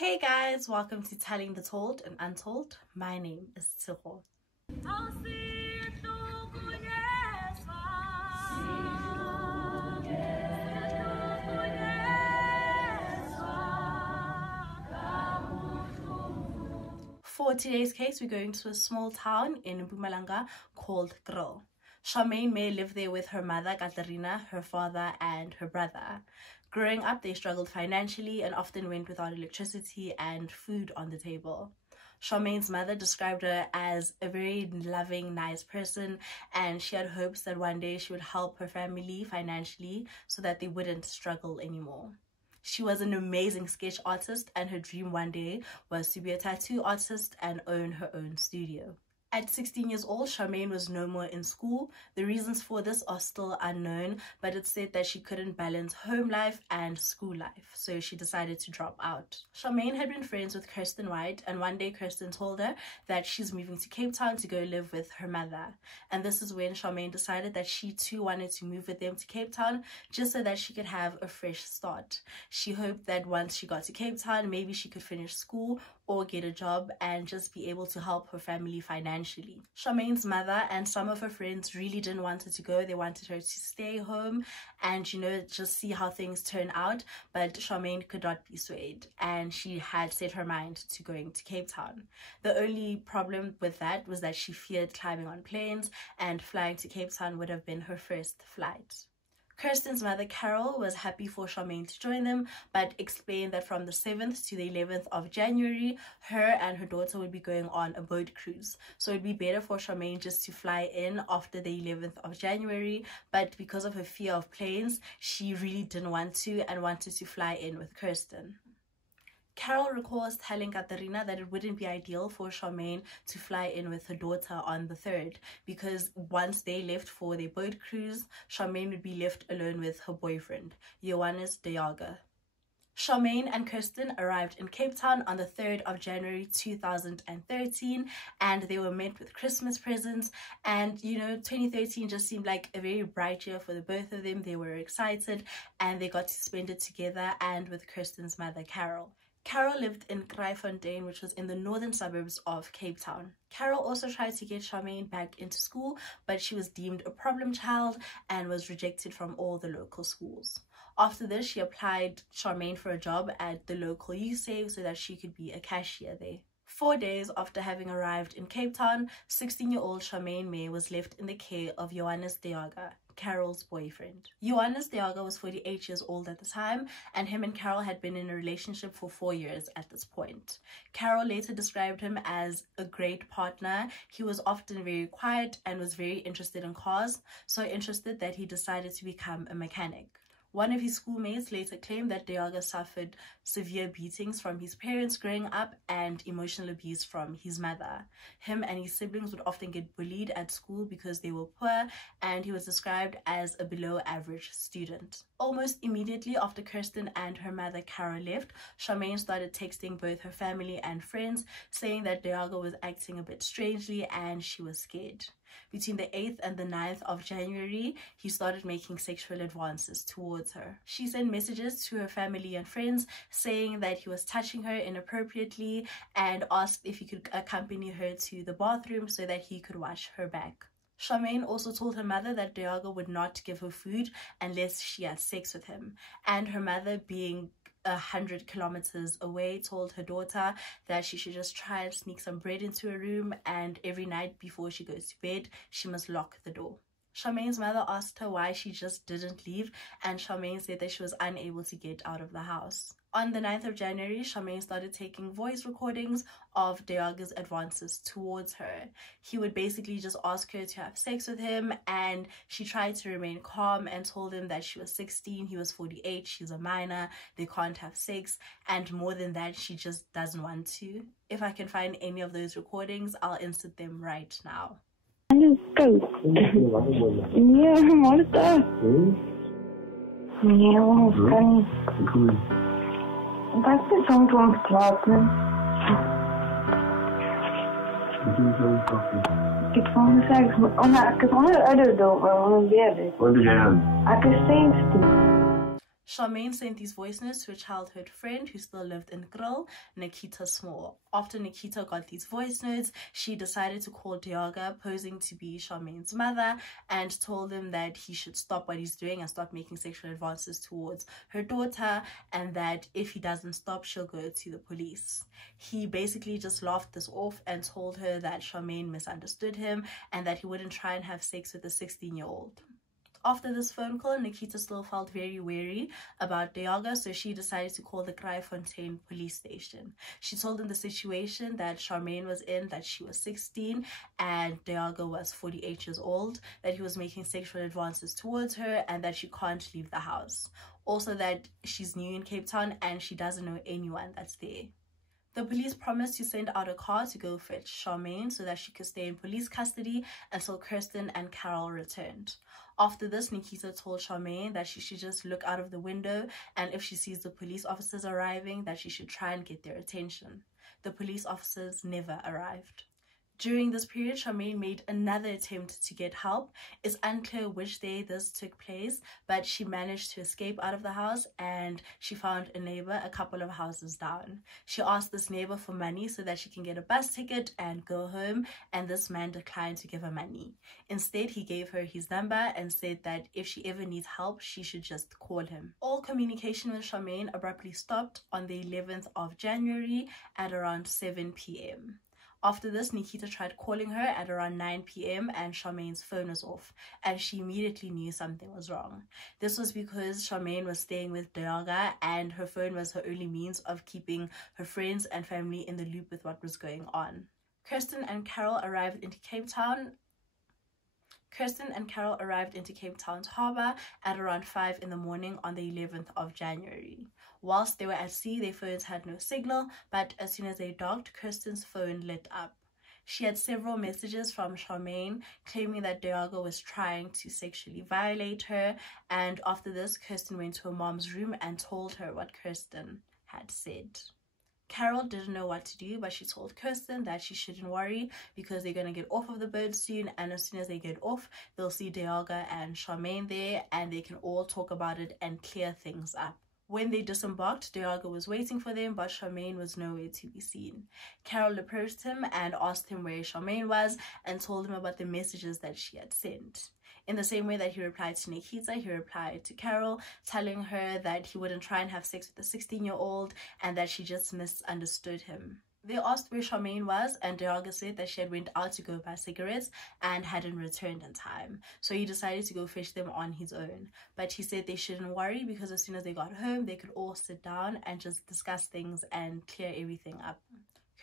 Hey guys, welcome to Telling the Told and Untold. My name is Tshego. For today's case, we're going to a small town in Mpumalanga called Grill. Charmaine Mare lived there with her mother, Katarina, her father, and her brother. Growing up, they struggled financially and often went without electricity and food on the table. Charmaine's mother described her as a very loving, nice person, and she had hopes that one day she would help her family financially so that they wouldn't struggle anymore. She was an amazing sketch artist, and her dream one day was to be a tattoo artist and own her own studio. At 16 years old, Charmaine was no more in school. The reasons for this are still unknown, but it's said that she couldn't balance home life and school life, so she decided to drop out. Charmaine had been friends with Kirsten White, and one day Kirsten told her that she's moving to Cape Town to go live with her mother. And this is when Charmaine decided that she too wanted to move with them to Cape Town, just so that she could have a fresh start. She hoped that once she got to Cape Town, maybe she could finish school or get a job and just be able to help her family financially. Charmaine's mother and some of her friends really didn't want her to go. They wanted her to stay home and, just see how things turn out. But Charmaine could not be swayed, and she had set her mind to going to Cape Town. The only problem with that was that she feared climbing on planes, and flying to Cape Town would have been her first flight. Kirsten's mother, Carol, was happy for Charmaine to join them, but explained that from the 7th to the 11th of January, her and her daughter would be going on a boat cruise. So it'd be better for Charmaine just to fly in after the 11th of January, but because of her fear of planes, she really didn't want to and wanted to fly in with Kirsten. Carol recalls telling Katarina that it wouldn't be ideal for Charmaine to fly in with her daughter on the 3rd, because once they left for their boat cruise, Charmaine would be left alone with her boyfriend, Johannes de Jager. Charmaine and Kirsten arrived in Cape Town on the 3rd of January 2013, and they were met with Christmas presents. And 2013 just seemed like a very bright year for the both of them. They were excited and they got to spend it together and with Kirsten's mother, Carol. Carol lived in Kraaifontein, which was in the northern suburbs of Cape Town. Carol also tried to get Charmaine back into school, but she was deemed a problem child and was rejected from all the local schools. After this, she applied Charmaine for a job at the local youth save so that she could be a cashier there. 4 days after having arrived in Cape Town, 16-year-old Charmaine Mare was left in the care of Johannes de Jager, Carol's boyfriend. Johannes de Jager was 48 years old at the time, and him and Carol had been in a relationship for 4 years at this point. Carol later described him as a great partner. He was often very quiet and was very interested in cars, so interested that he decided to become a mechanic. One of his schoolmates later claimed that de Jager suffered severe beatings from his parents growing up and emotional abuse from his mother. Him and his siblings would often get bullied at school because they were poor, and he was described as a below-average student. Almost immediately after Kirsten and her mother Carol left, Charmaine started texting both her family and friends, saying that de Jager was acting a bit strangely and she was scared. Between the 8th and the 9th of January, he started making sexual advances towards her. She sent messages to her family and friends saying that he was touching her inappropriately and asked if he could accompany her to the bathroom so that he could wash her back. Charmaine also told her mother that de Jager would not give her food unless she had sex with him, and her mother, being 100 kilometers away, told her daughter that she should just try and sneak some bread into her room, and every night before she goes to bed, she must lock the door. Charmaine's mother asked her why she just didn't leave, and Charmaine said that she was unable to get out of the house. On the 9th of January, Charmaine started taking voice recordings of de Jager's advances towards her. He would basically just ask her to have sex with him, and she tried to remain calm and told him that she was 16, he was 48, she's a minor, they can't have sex, and more than that, she just doesn't want to. If I can find any of those recordings, I'll insert them right now. Wat is zo'n slapen? Ik vond het eigenlijk... Ik heb gewoon een ouder door, want ik ben Wat is jij aan? Ik is 16. Charmaine sent these voice notes to a childhood friend who still lived in Grill, Nikita Small. After Nikita got these voice notes, she decided to call Tshego, posing to be Charmaine's mother, and told him that he should stop what he's doing and stop making sexual advances towards her daughter, and that if he doesn't stop, she'll go to the police. He basically just laughed this off and told her that Charmaine misunderstood him and that he wouldn't try and have sex with a 16-year-old. After this phone call, Nikita still felt very wary about Tshego, so she decided to call the Kraaifontein police station. She told them the situation that Charmaine was in, that she was 16 and Tshego was 48 years old, that he was making sexual advances towards her, and that she can't leave the house. Also that she's new in Cape Town and she doesn't know anyone that's there. The police promised to send out a car to go fetch Charmaine so that she could stay in police custody until Kirsten and Carol returned. After this, Nikita told Charmaine that she should just look out of the window, and if she sees the police officers arriving, that she should try and get their attention. The police officers never arrived. During this period, Charmaine made another attempt to get help. It's unclear which day this took place, but she managed to escape out of the house and she found a neighbor a couple of houses down. She asked this neighbor for money so that she can get a bus ticket and go home, and this man declined to give her money. Instead, he gave her his number and said that if she ever needs help, she should just call him. All communication with Charmaine abruptly stopped on the 11th of January at around 7 p.m. After this, Nikita tried calling her at around 9 p.m. and Charmaine's phone was off, and she immediately knew something was wrong. This was because Charmaine was staying with Tshego and her phone was her only means of keeping her friends and family in the loop with what was going on. Kirsten and Carol arrived into Cape Town's harbour at around 5 in the morning on the 11th of January. Whilst they were at sea, their phones had no signal, but as soon as they docked, Kirsten's phone lit up. She had several messages from Charmaine claiming that Tshego was trying to sexually violate her, and after this, Kirsten went to her mom's room and told her what Kirsten had said. Carol didn't know what to do, but she told Kirsten that she shouldn't worry because they're going to get off of the boat soon, and as soon as they get off, they'll see Tshego and Charmaine there and they can all talk about it and clear things up. When they disembarked, Tshego was waiting for them, but Charmaine was nowhere to be seen. Carol approached him and asked him where Charmaine was and told him about the messages that she had sent. In the same way that he replied to Nikita, he replied to Carol, telling her that he wouldn't try and have sex with a 16-year-old and that she just misunderstood him. They asked where Charmaine was, and Tshego said that she had went out to go buy cigarettes and hadn't returned in time. So he decided to go fetch them on his own. But he said they shouldn't worry because as soon as they got home, they could all sit down and just discuss things and clear everything up.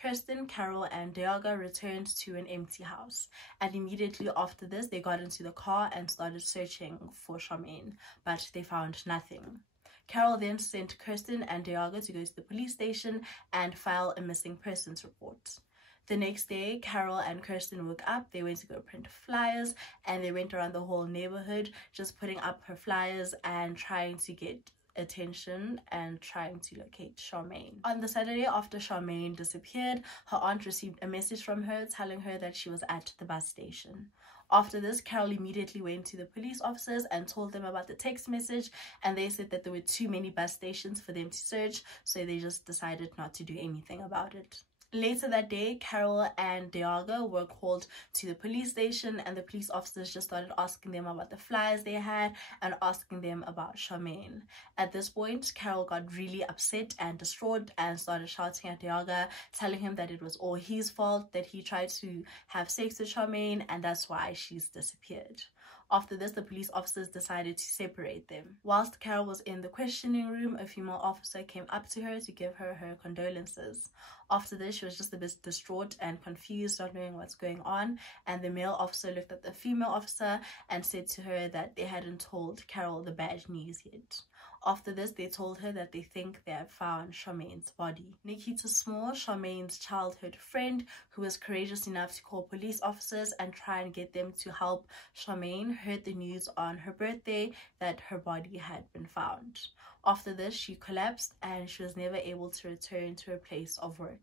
Kirsten, Carol, and Tshego returned to an empty house, and immediately after this, they got into the car and started searching for Charmaine, but they found nothing. Carol then sent Kirsten and Tshego to go to the police station and file a missing persons report. The next day, Carol and Kirsten woke up, they went to go print flyers, and they went around the whole neighborhood just putting up her flyers and trying to get attention and trying to locate Charmaine. On the Saturday after Charmaine disappeared, her aunt received a message from her telling her that she was at the bus station. After this, Carol immediately went to the police officers and told them about the text message, and they said that there were too many bus stations for them to search, so they just decided not to do anything about it. Later that day, Carol and Tshego were called to the police station, and the police officers just started asking them about the flyers they had and asking them about Charmaine. At this point, Carol got really upset and distraught and started shouting at Tshego, telling him that it was all his fault, that he tried to have sex with Charmaine, and that's why she's disappeared. After this, the police officers decided to separate them. Whilst Carol was in the questioning room, a female officer came up to her to give her her condolences. After this, she was just a bit distraught and confused, not knowing what's going on, and the male officer looked at the female officer and said to her that they hadn't told Carol the bad news yet. After this, they told her that they think they have found Charmaine's body. Nikita Small, Charmaine's childhood friend, who was courageous enough to call police officers and try and get them to help Charmaine, heard the news on her birthday that her body had been found. After this, she collapsed and she was never able to return to her place of work.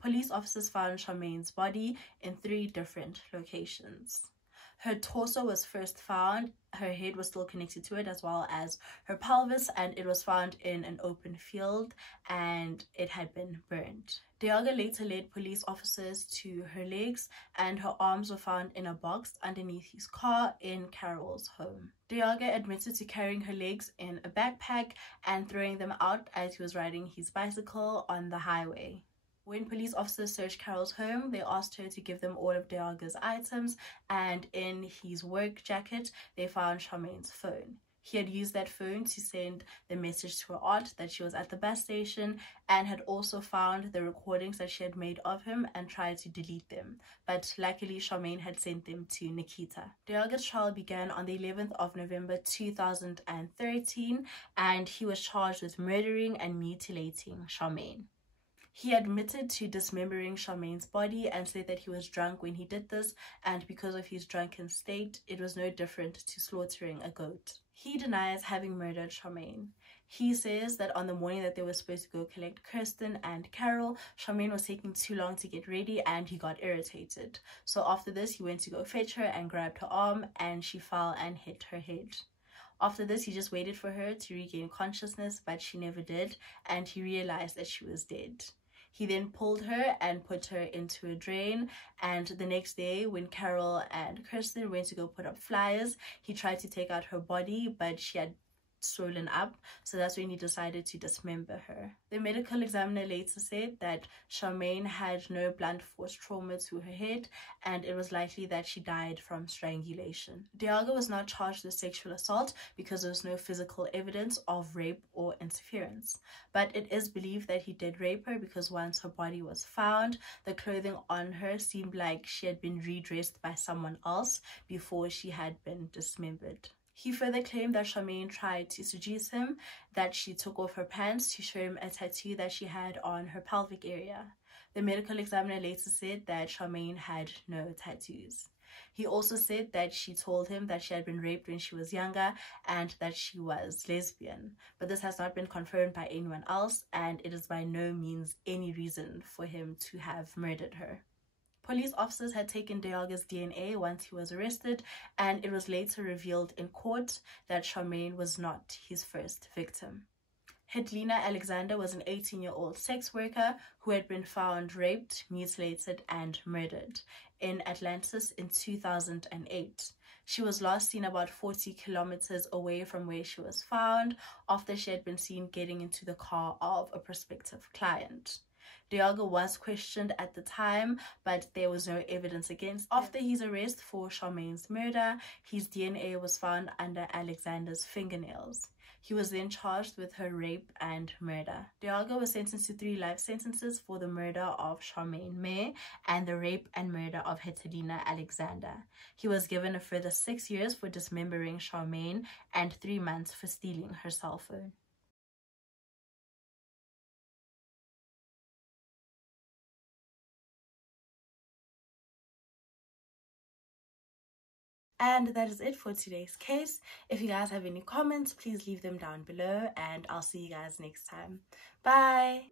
Police officers found Charmaine's body in 3 different locations. Her torso was first found. Her head was still connected to it, as well as her pelvis, and it was found in an open field, and it had been burned. Tshego later led police officers to her legs, and her arms were found in a box underneath his car in Carol's home. Tshego admitted to carrying her legs in a backpack and throwing them out as he was riding his bicycle on the highway. When police officers searched Carol's home, they asked her to give them all of Tsego's items, and in his work jacket, they found Charmaine's phone. He had used that phone to send the message to her aunt that she was at the bus station, and had also found the recordings that she had made of him and tried to delete them. But luckily, Charmaine had sent them to Nikita. Tsego's trial began on the 11th of November 2013, and he was charged with murdering and mutilating Charmaine. He admitted to dismembering Charmaine's body and said that he was drunk when he did this, and because of his drunken state, it was no different to slaughtering a goat. He denies having murdered Charmaine. He says that on the morning that they were supposed to go collect Kirsten and Carol, Charmaine was taking too long to get ready and he got irritated. So after this, he went to go fetch her and grabbed her arm, and she fell and hit her head. After this, he just waited for her to regain consciousness, but she never did, and he realized that she was dead. He then pulled her and put her into a drain, and the next day when Carol and Kirsten went to go put up flyers, he tried to take out her body, but she had swollen up, so that's when he decided to dismember her. The medical examiner later said that Charmaine had no blunt force trauma to her head, and it was likely that she died from strangulation. Tshego was not charged with sexual assault because there was no physical evidence of rape or interference, but it is believed that he did rape her because once her body was found, the clothing on her seemed like she had been redressed by someone else before she had been dismembered. He further claimed that Charmaine tried to seduce him, that she took off her pants to show him a tattoo that she had on her pelvic area. The medical examiner later said that Charmaine had no tattoos. He also said that she told him that she had been raped when she was younger and that she was lesbian, but this has not been confirmed by anyone else, and it is by no means any reason for him to have murdered her. Police officers had taken Tsego's DNA once he was arrested, and it was later revealed in court that Charmaine was not his first victim. Hedlina Alexander was an 18-year-old sex worker who had been found raped, mutilated, and murdered in Atlantis in 2008. She was last seen about 40 kilometers away from where she was found after she had been seen getting into the car of a prospective client. Tshego was questioned at the time, but there was no evidence against him. After his arrest for Charmaine's murder, his DNA was found under Alexander's fingernails. He was then charged with her rape and murder. Tshego was sentenced to 3 life sentences for the murder of Charmaine Mare and the rape and murder of Hedlina Alexander. He was given a further 6 years for dismembering Charmaine and 3 months for stealing her cell phone. And that is it for today's case. If you guys have any comments, please leave them down below, and I'll see you guys next time. Bye!